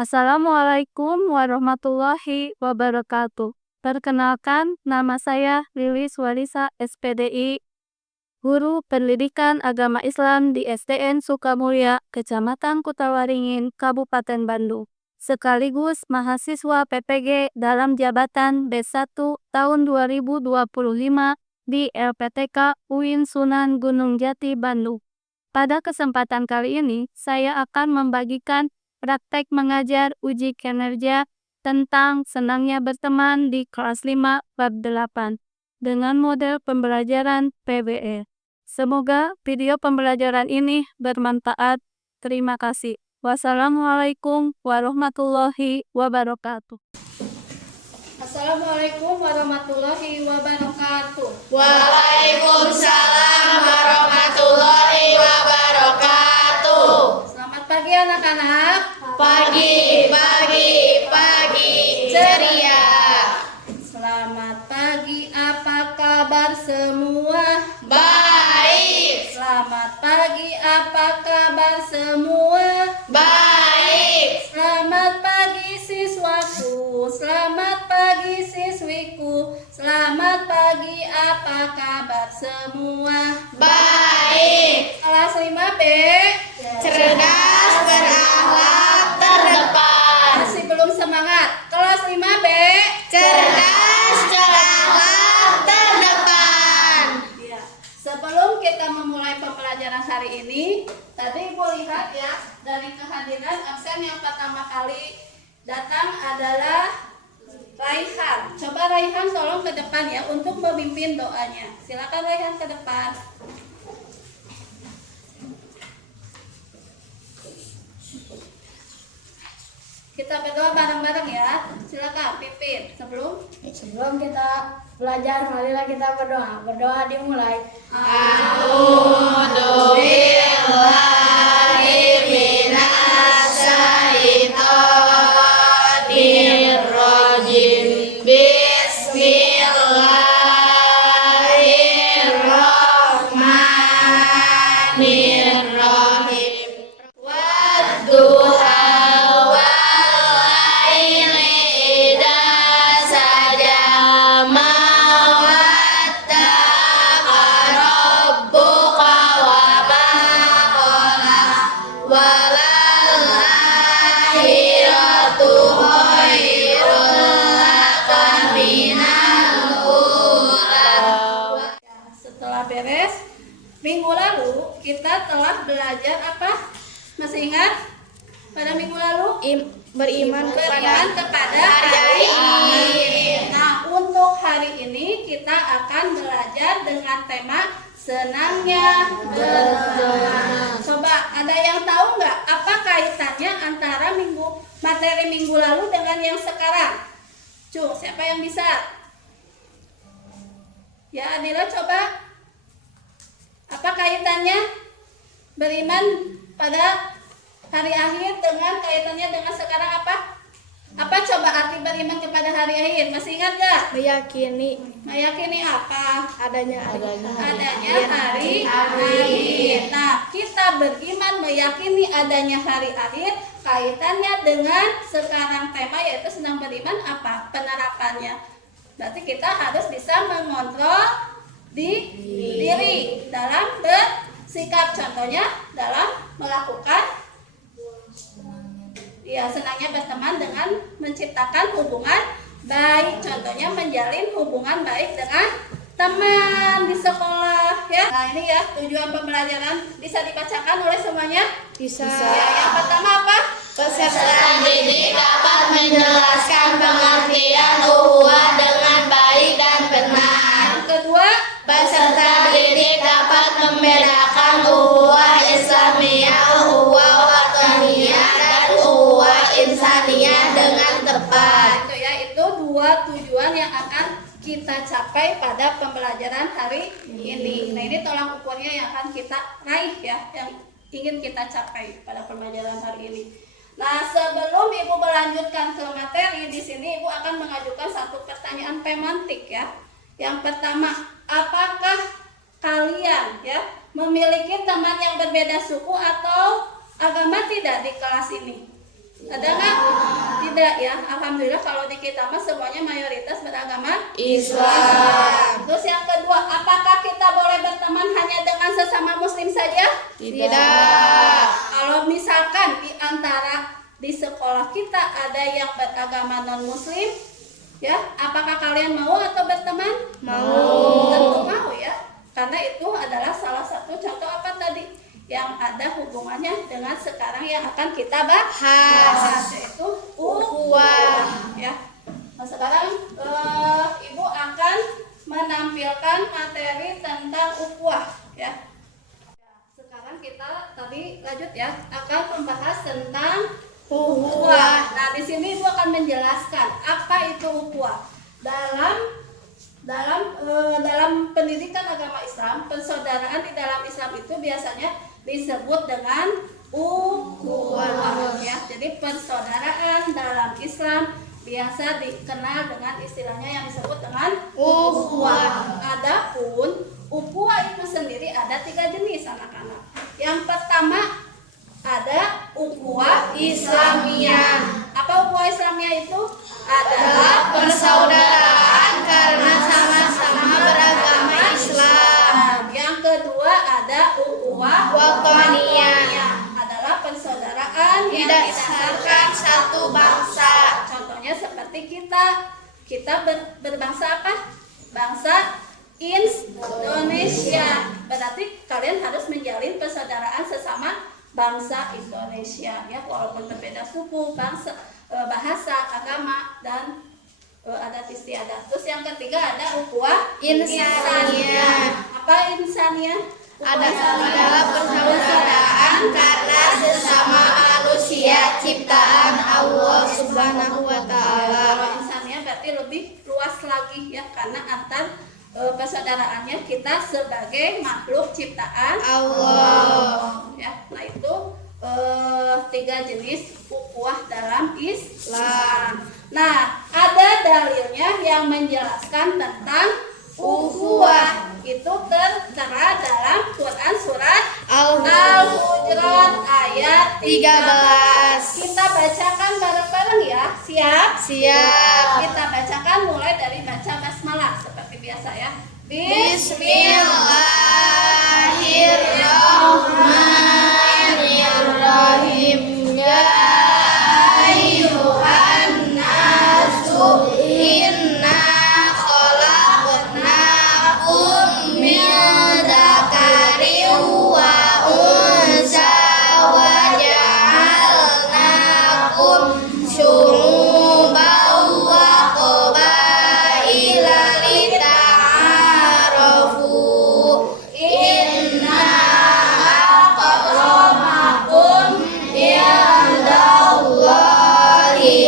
Assalamualaikum warahmatullahi wabarakatuh. Perkenalkan, nama saya Lilis Walisa SPDI, Guru Pendidikan Agama Islam di SDN Sukamulya, Kecamatan Kutawaringin, Kabupaten Bandung. Sekaligus mahasiswa PPG dalam jabatan B1 tahun 2025 di LPTK UIN Sunan Gunung Jati, Bandung. Pada kesempatan kali ini, saya akan membagikan praktek mengajar uji kinerja tentang senangnya berteman di kelas 5 bab 8 dengan model pembelajaran PBL. Semoga video pembelajaran ini bermanfaat. Terima kasih. Wassalamualaikum warahmatullahi wabarakatuh. Assalamualaikum warahmatullahi wabarakatuh. Waalaikumsalam warahmatullahi wabarakatuh. Selamat pagi anak-anak. Pagi ceria. Selamat pagi, apa kabar semua? Baik. Selamat pagi, apa kabar semua? Baik. Selamat pagi siswaku, selamat pagi siswiku, selamat pagi, apa kabar semua? Baik. Kelas 5B, Cerdas, berakhlak, terdepan. masih belum semangat. Kelas 5B, Cerdas, berakhlak, terdepan. ya. Sebelum kita memulai pembelajaran hari ini, tadi Ibu lihat ya, dari kehadiran absen yang pertama kali datang adalah Raihan. Coba Raihan tolong ke depan ya untuk memimpin doanya. Silakan Raihan ke depan. Kita berdoa bareng-bareng ya. Silakan pimpin. Sebelum kita belajar, marilah kita berdoa. Berdoa dimulai. A'udzu billahi minas syaitonir rajim. Bismillahirrahmanirrahim. Wadduha wal-laili idza saja ma wattaqa rabbuka wa ma qala walal akhiratu khairul laka minal ula. Setelah beres, minggu lalu kita telah belajar apa? Masih ingat? Pada minggu lalu? Beriman kepada hari akhir. Nah, untuk hari ini kita akan belajar dengan tema senangnya berteman. Coba ada yang tahu nggak apa kaitannya antara materi minggu lalu dengan yang sekarang? Siapa yang bisa? Ya, Adila coba. Apa kaitannya beriman pada hari akhir dengan kaitannya dengan sekarang apa? Apa coba arti beriman kepada hari akhir? Masih ingat gak? Meyakini apa? Adanya Hari akhir. Nah, kita beriman meyakini adanya hari akhir, kaitannya dengan sekarang tema yaitu senang beriman apa? Penerapannya. Berarti kita harus bisa mengontrol diri dalam bersikap, contohnya dalam melakukan senangnya berteman dengan menciptakan hubungan baik, contohnya menjalin hubungan baik dengan teman di sekolah ya. Nah, ini ya tujuan pembelajaran, bisa dibacakan oleh semuanya? Bisa. Ya, yang pertama apa? Peserta didik dapat menjelaskan pengertian ukhuwah dengan baik dan benar. Yang kedua, Peserta didik dapat membedakan ukhuwah Islamiyah, ukhuwah wataniyah, dan ukhuwah insaniyah dengan tepat. itu dua tujuan yang akan kita capai pada pembelajaran hari ini. Nah, ini tolak ukurnya yang akan kita raih ya, yang ingin kita capai pada pembelajaran hari ini. Nah, sebelum Ibu melanjutkan ke materi, di sini Ibu akan mengajukan satu pertanyaan pemantik ya. Yang pertama, apakah kalian ya memiliki teman yang berbeda suku atau agama tidak di kelas ini? Ada nggak? ada ya. Alhamdulillah kalau di kita mah semuanya mayoritas beragama Islam. Terus yang kedua, apakah kita boleh berteman hanya dengan sesama muslim saja? Tidak. Kalau misalkan di antara di sekolah kita ada yang beragama non muslim, ya, apakah kalian mau atau berteman? Mau. Tentu mau ya, karena itu adalah salah satu contoh apa tadi yang ada hubungannya dengan sekarang yang akan kita bahas, yaitu ukhuwah. Ya, nah sekarang ibu akan menampilkan materi tentang ukhuwah. Ya, sekarang kita tadi lanjut ya, akan membahas tentang ukhuwah. Nah, di sini ibu akan menjelaskan apa itu ukhuwah. Dalam pendidikan agama Islam, persaudaraan di dalam Islam itu biasanya disebut dengan ukhuwah. Ya, jadi persaudaraan dalam Islam biasa dikenal dengan istilahnya yang disebut dengan ukhuwah. Adapun ukhuwah itu sendiri ada 3 jenis anak-anak. Yang pertama ada ukhuwah Islamiyah. Apa ukhuwah Islamiyah itu? Adalah Persaudaraan karena sama-sama beragama Islam. Yang kedua ada ukhuwah Wataniyah. adalah persaudaraan yang Didasarkan satu bangsa. Contohnya seperti kita berbangsa apa? Bangsa Indonesia. Berarti kalian harus menjalin persaudaraan sesama bangsa Indonesia ya, walaupun berbeda suku, bangsa, bahasa, agama, dan adat istiadat. Terus yang ketiga ada ukhuwah Insaniyah. Apa insaniyah? Adalah persaudaraan karena sesama manusia ciptaan Allah Subhanahu wa taala. Kalau insaniyah berarti lebih luas lagi ya, karena antar persaudaraannya kita sebagai makhluk ciptaan Allah. Ya, nah itu 3 jenis ukhuwah dalam Islam. Nah, ada dalilnya yang menjelaskan tentang ukhuwah. Itu tertera dalam Quran surat Al-Hujurat ayat 13. Kita bacakan bareng-bareng ya. Siap? Siap. Kita bacakan mulai dari baca basmalah seperti biasa ya. Bismillahirrahmanirrahim. Ya ayyuhan nasu inna khalaqnakum min dzakarin wa unsa wa ja'alnakum syu'uban wa qabaila lita'arafu. Inna akramakum indallahi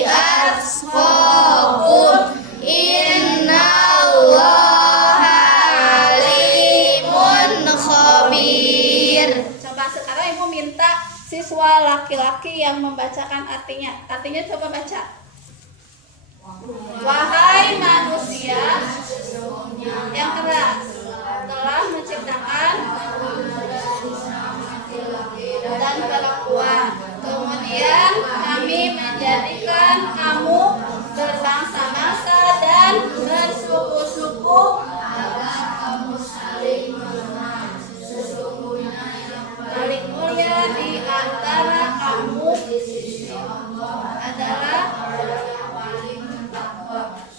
atqakum. Innallaha alimun khabir. Coba sekarang ibu minta siswa laki-laki yang membacakan artinya. Artinya coba baca. Wahai manusia yang keras, telah menciptakan dan perempuan. Kemudian kami menjadikan kamu berbangsa-bangsa dan bersuku-suku paling mulia di antara kamu adalah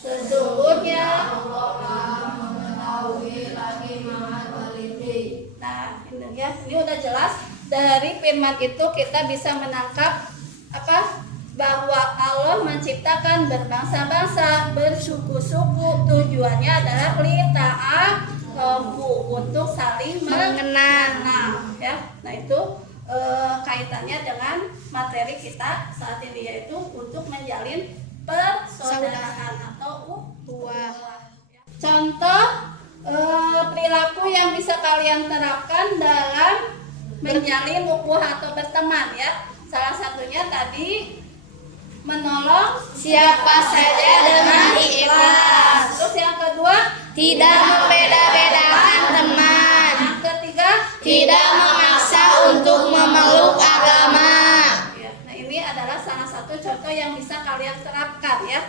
sesungguhnya. Nah, ini ya, ini udah jelas. Dari firman itu kita bisa menangkap apa? Bahwa Allah menciptakan berbangsa-bangsa, bersuku-suku. Tujuannya adalah untuk saling mengenal ya. Nah, itu kaitannya dengan materi kita saat ini, yaitu untuk menjalin persaudaraan atau ukhuwah. Contoh perilaku yang bisa kalian terapkan dalam menjalin ukhuwah atau berteman ya. Salah satunya tadi menolong Siapa saja dengan ikhlas. Terus yang kedua, Tidak membeda-bedakan teman. yang ketiga, Tidak memaksa untuk memeluk agama. ya, nah ini adalah salah satu contoh yang yang bisa kalian terapkan ya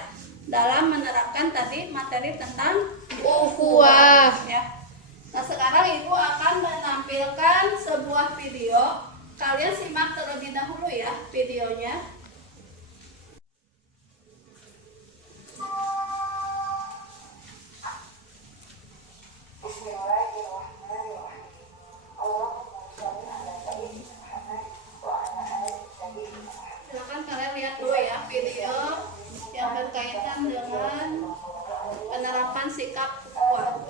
dalam menerapkan tadi materi tentang Ukhuwah. ya. Nah, sekarang Ibu akan menampilkan sebuah video. Kalian simak terlebih dahulu ya videonya. Silakan kalian lihat dulu ya video yang berkaitan dengan penerapan sikap ukhuwah.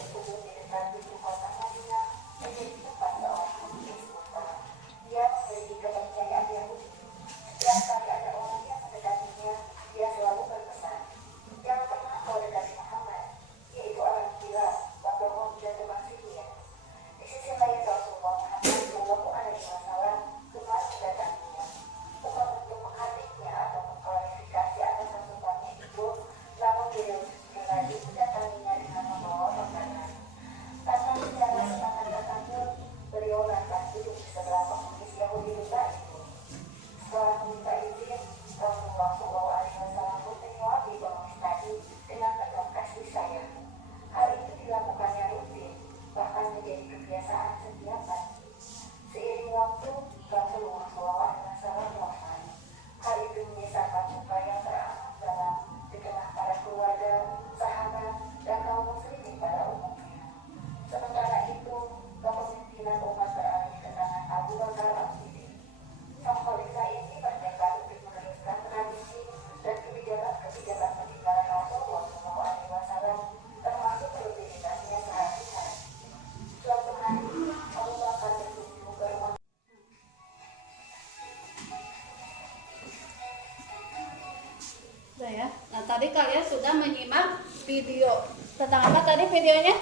Sudah ya. Nah, tadi kalian sudah menyimak video. Tentang apa tadi videonya?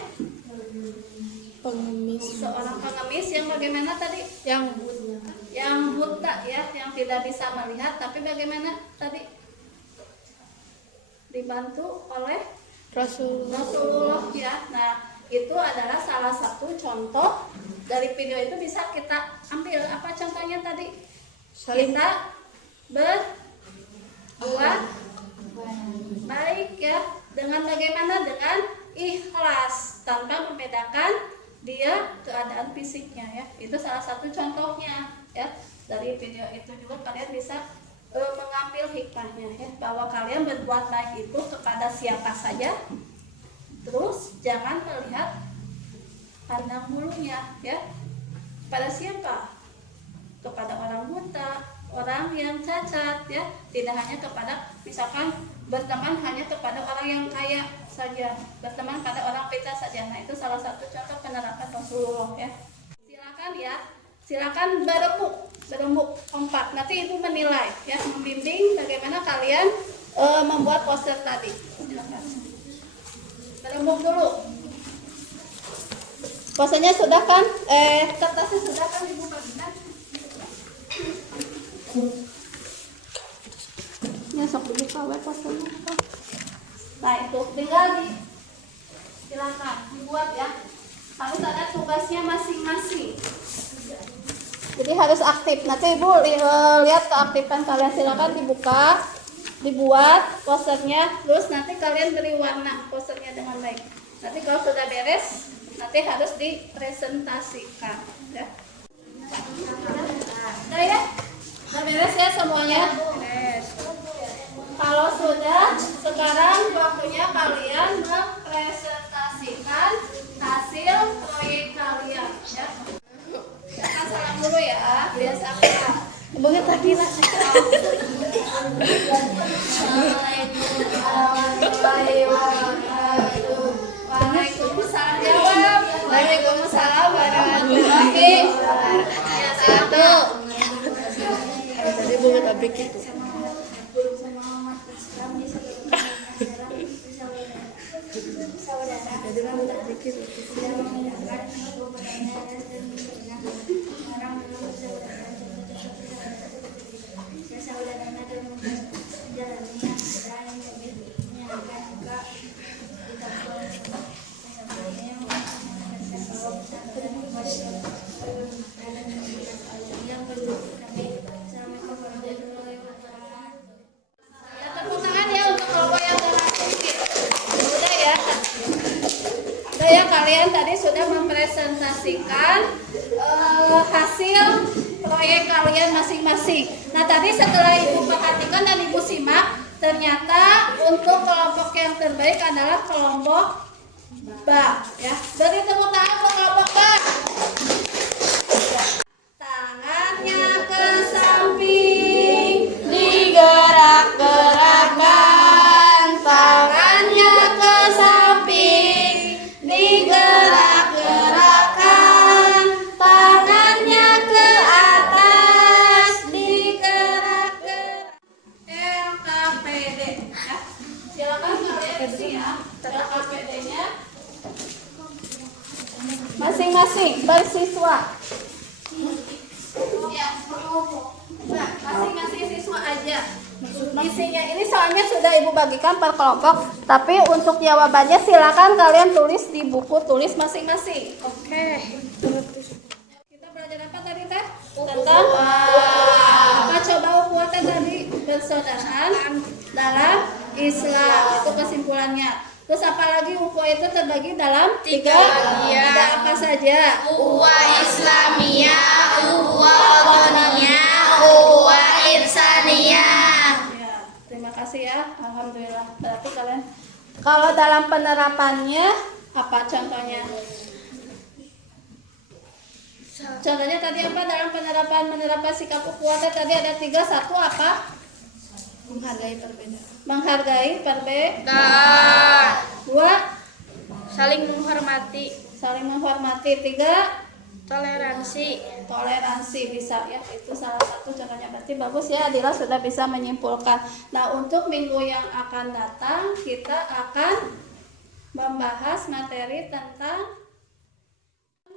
Seorang pengemis yang bagaimana tadi? Yang buta ya, yang tidak bisa melihat, tapi bagaimana tadi? Dibantu oleh Rasulullah ya. Nah, itu adalah salah satu contoh dari video itu bisa kita ambil. Apa contohnya tadi? Kita berbuat baik ya, dengan bagaimana? Dengan ikhlas, tanpa membedakan dia keadaan fisiknya ya. Itu salah satu contohnya ya. Dari video itu juga kalian bisa mengambil hikmahnya ya, bahwa kalian berbuat baik itu kepada siapa saja, terus jangan melihat pandang bulunya ya. Pada siapa? Kepada orang buta, orang yang cacat ya, tidak hanya kepada, misalkan berteman hanya kepada orang yang kaya saja, berteman pada orang pintar saja. Nah, itu salah satu contoh penerapan Rasulullah ya. Silakan berembuk kompak. Nanti Ibu menilai ya, membimbing bagaimana kalian membuat poster tadi. Silakan berembuk dulu. Posternya sudah kan? Kertasnya sudah kan Ibu bagikan? Ya, sok dibuka web posternya. Nah, itu tinggal silakan dibuat ya. Harus ada tugasnya masing-masing. Jadi harus aktif. Nanti Ibu lihat keaktifan kalian, silakan dibuka, dibuat posternya, terus nanti kalian beri warna posternya dengan baik. Nanti kalau sudah beres, nanti harus dipresentasikan ya. Udah ya? Udah beres ya semuanya? Kalau sudah, sekarang waktunya kalian mempresentasikan hasil proyek kalian ya. Jangan salam dulu ya, biasa ya. Banget tadi lah. Waalaikumsalam jawab. Waalaikumsalam warahmatullahi wabarakatuh. Tadi buat abrik itu. kalian tadi sudah mempresentasikan hasil proyek kalian masing-masing. Nah, tadi setelah Ibu perhatikan dan Ibu simak, ternyata untuk kelompok yang terbaik adalah kelompok Ba, ya. Beri tepuk tangan untuk kelompok Ba. Tangannya ke samping, digerak-gerakkan. Tangannya ke samping, digerak-gerakkan. Tangannya ke atas, digerak-gerakkan. LKPD, ya. Silakan kalian isi ya LKPD-nya masing-masing bersiswa. Ya, nah, masing-masing siswa aja. Isinya ini soalnya sudah Ibu bagikan per kelompok, tapi untuk jawabannya silakan kalian tulis di buku tulis masing-masing. Oke. Kita belajar apa tadi teh? Tentang apa coba ukuran tadi? Persaudaraan dalam Islam. Itu kesimpulannya. Terus apalagi ukhuwah itu terbagi dalam tiga bagian. Ada apa saja? Ukhuwah Islamiyah, ukhuwah Wataniyah, ukhuwah Insaniyah. Ya, terima kasih ya. Alhamdulillah. Berarti kalian kalau dalam penerapannya apa contohnya? Contohnya tadi apa dalam penerapan sikap ukhuwah tadi ada 3. 1 apa? Menghargai perbedaan. Menghargai perbedaan. 2. Saling menghormati. Saling menghormati. 3. Toleransi. Toleransi bisa ya, itu salah satu contohnya. Berarti bagus ya, Adila sudah bisa menyimpulkan. Nah, untuk minggu yang akan datang kita akan membahas materi tentang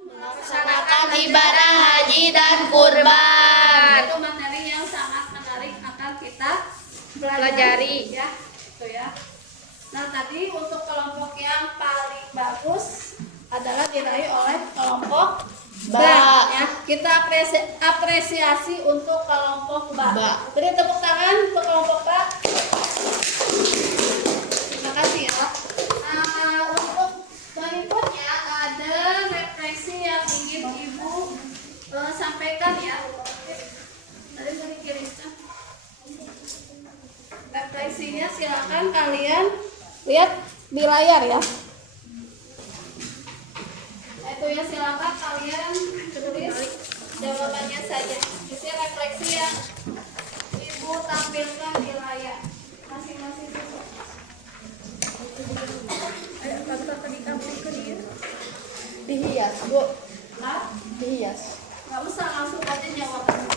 Melaksanakan ibadah haji dan kurban. itu materi yang sangat menarik akan kita Pelajari. ya, itu ya. Nah, tadi untuk kelompok yang paling bagus adalah diraih oleh kelompok Ba. Ya, kita apresiasi untuk kelompok Ba. Beri tepuk tangan untuk kelompok Ba. Terima kasih ya. Untuk berikutnya ada refleksi yang ingin Ibu sampaikan ya. Tadi dari kiri. Refleksinya silakan kalian lihat di layar ya. Itu ya, silakan kalian tulis jawabannya saja. Isi refleksi yang Ibu tampilkan di layar masing-masing siswa. Dihias, Bu. Nah, Dihias. nggak usah langsung aja jawabannya.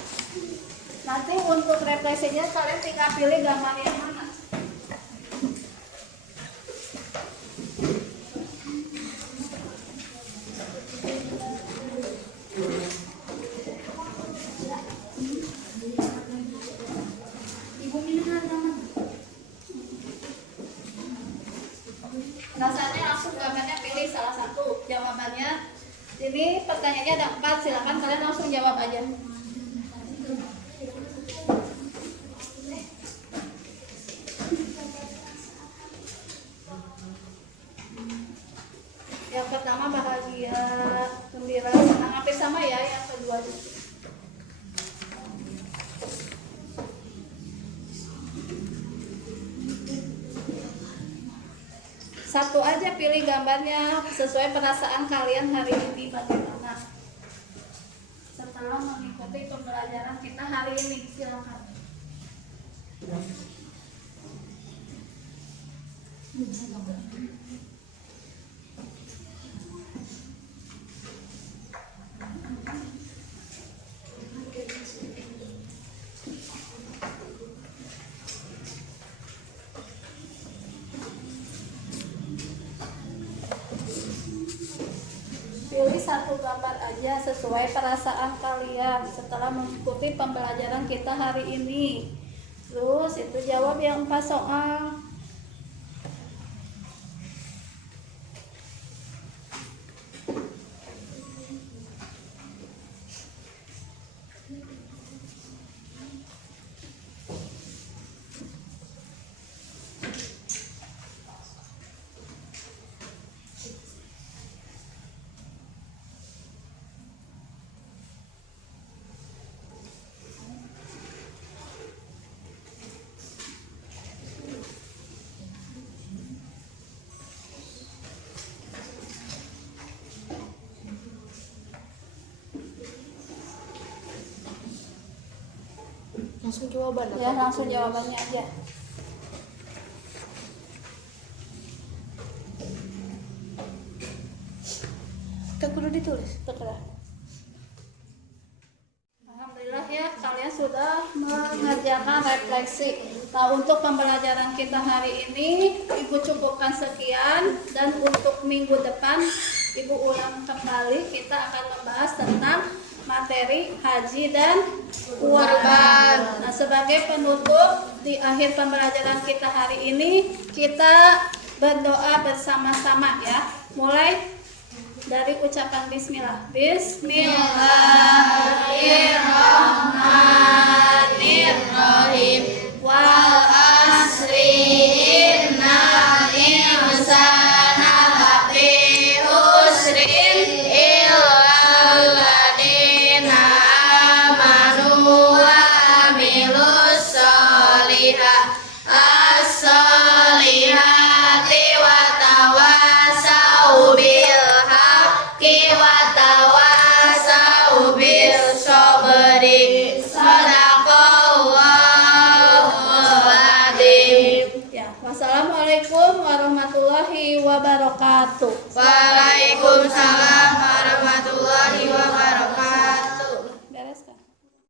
Nanti untuk refleksinya kalian tinggal pilih gambar yang mana. Rasanya langsung gambarnya pilih salah satu jawabannya. Ini pertanyaannya ada 4, silakan kalian langsung jawab aja. Yang pertama bahagia, gembira, senang, hampir sama ya. Yang kedua satu aja pilih gambarnya sesuai perasaan kalian hari ini bagaimana setelah mengikuti pembelajaran kita hari ini. Silakan. Pilih satu gambar aja sesuai perasaan kalian setelah mengikuti pembelajaran kita hari ini. Terus itu jawab yang 4 soal. Langsung jawaban Ya, langsung jawabannya aja. Tak perlu ditulis. Terserah. Alhamdulillah ya, kalian sudah mengerjakan refleksi. Nah, untuk pembelajaran kita hari ini, Ibu cukupkan sekian. Dan untuk minggu depan, Ibu ulang kembali, kita akan membahas tentang materi haji dan kurban. Nah, sebagai penutup di akhir pembelajaran kita hari ini, kita berdoa bersama-sama ya. Mulai dari ucapan bismillah. Bismillahirrahmanirrahim. Wal asri innal insana lafi khusrin illal ladzina amanu wa amilus sholihat as-sholihati wa tawasau bil haqqi wa tawasau bis sabri. Sadaqallahul adzim. Ya, wassalamualaikum warahmatullahi wabarakatuh. Waalaikumsalam